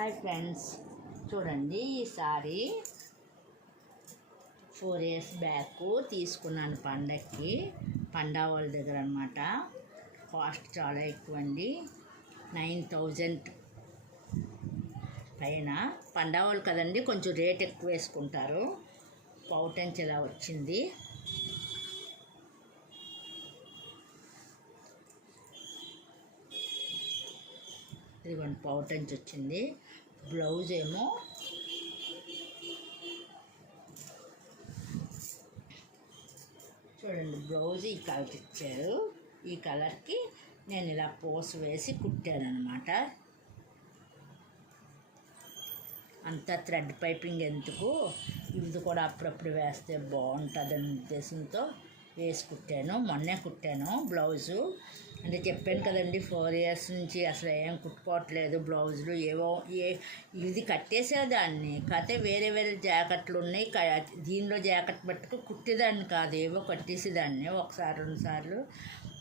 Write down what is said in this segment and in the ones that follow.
Hi friends, చూడండి ఈసారి 4 years back తీసుకున్నాను పండక్కి. పండా వాళ్ళ దగ్గర అనమాట. కాస్ట్ చాలా ఎక్కువ అండి, 9,000 పైన. పండా వాళ్ళు కదండి, కొంచెం రేట్ ఎక్కువ వేసుకుంటారు. పౌటెన్స్ ఇలా వచ్చింది. ఇదిగోండి పౌటెన్స్ వచ్చింది. బ్లౌజ్ ఏమో చూడండి, బ్లౌజ్ ఈ కలర్ ఇచ్చారు. ఈ కలర్కి నేను ఇలా పోస్ వేసి కుట్టాను అనమాట. అంతా థ్రెడ్ పైపింగ్ ఎందుకు, ఇది కూడా అప్పుడప్పుడు వేస్తే బాగుంటుందని ఉద్దేశంతో వేసి కుట్టాను. మొన్నే కుట్టాను బ్లౌజు. అంటే చెప్పాను కదండి, 4 ఇయర్స్ నుంచి అసలు ఏం కుట్టుకోవట్లేదు బ్లౌజులు. ఇది కట్టేసేదాన్ని, కాకపోతే వేరే వేరే జాకెట్లు ఉన్నాయి. దీనిలో జాకెట్ పట్టుకు కుట్టేదాన్ని కాదు, ఏవో కట్టేసేదాన్ని ఒకసారి 2 సార్లు.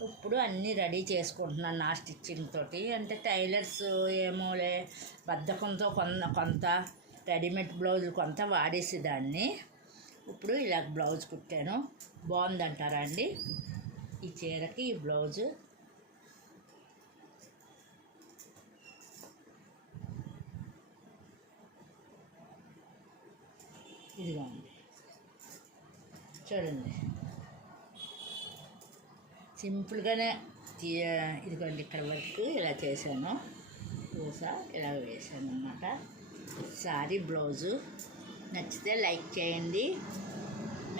ఇప్పుడు అన్నీ రెడీ చేసుకుంటున్నాను నా స్టిచ్చింగ్ తోటి. అంటే టైలర్స్ ఏమోలే బద్ధకంతో కొంత రెడీమేడ్ బ్లౌజులు కొంత వాడేసేదాన్ని. ఇప్పుడు ఇలా బ్లౌజ్ కుట్టాను. బాగుందంటారా అండి ఈ చీరకి ఈ బ్లౌజు? ఇదిగోండి చూడండి, సింపుల్గానే ఇదిగోండి ఇక్కడ వరకు ఇలా చేశాను. పూస ఇలా వేసాను అన్నమాట. సారీ బ్లౌజు నచ్చితే లైక్ చేయండి,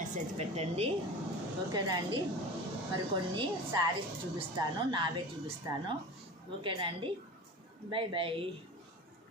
మెసేజ్ పెట్టండి. ఓకేనా అండి? మరికొన్ని శారీస్ చూపిస్తాను, నావే చూపిస్తాను. ఓకేనా అండి? By by.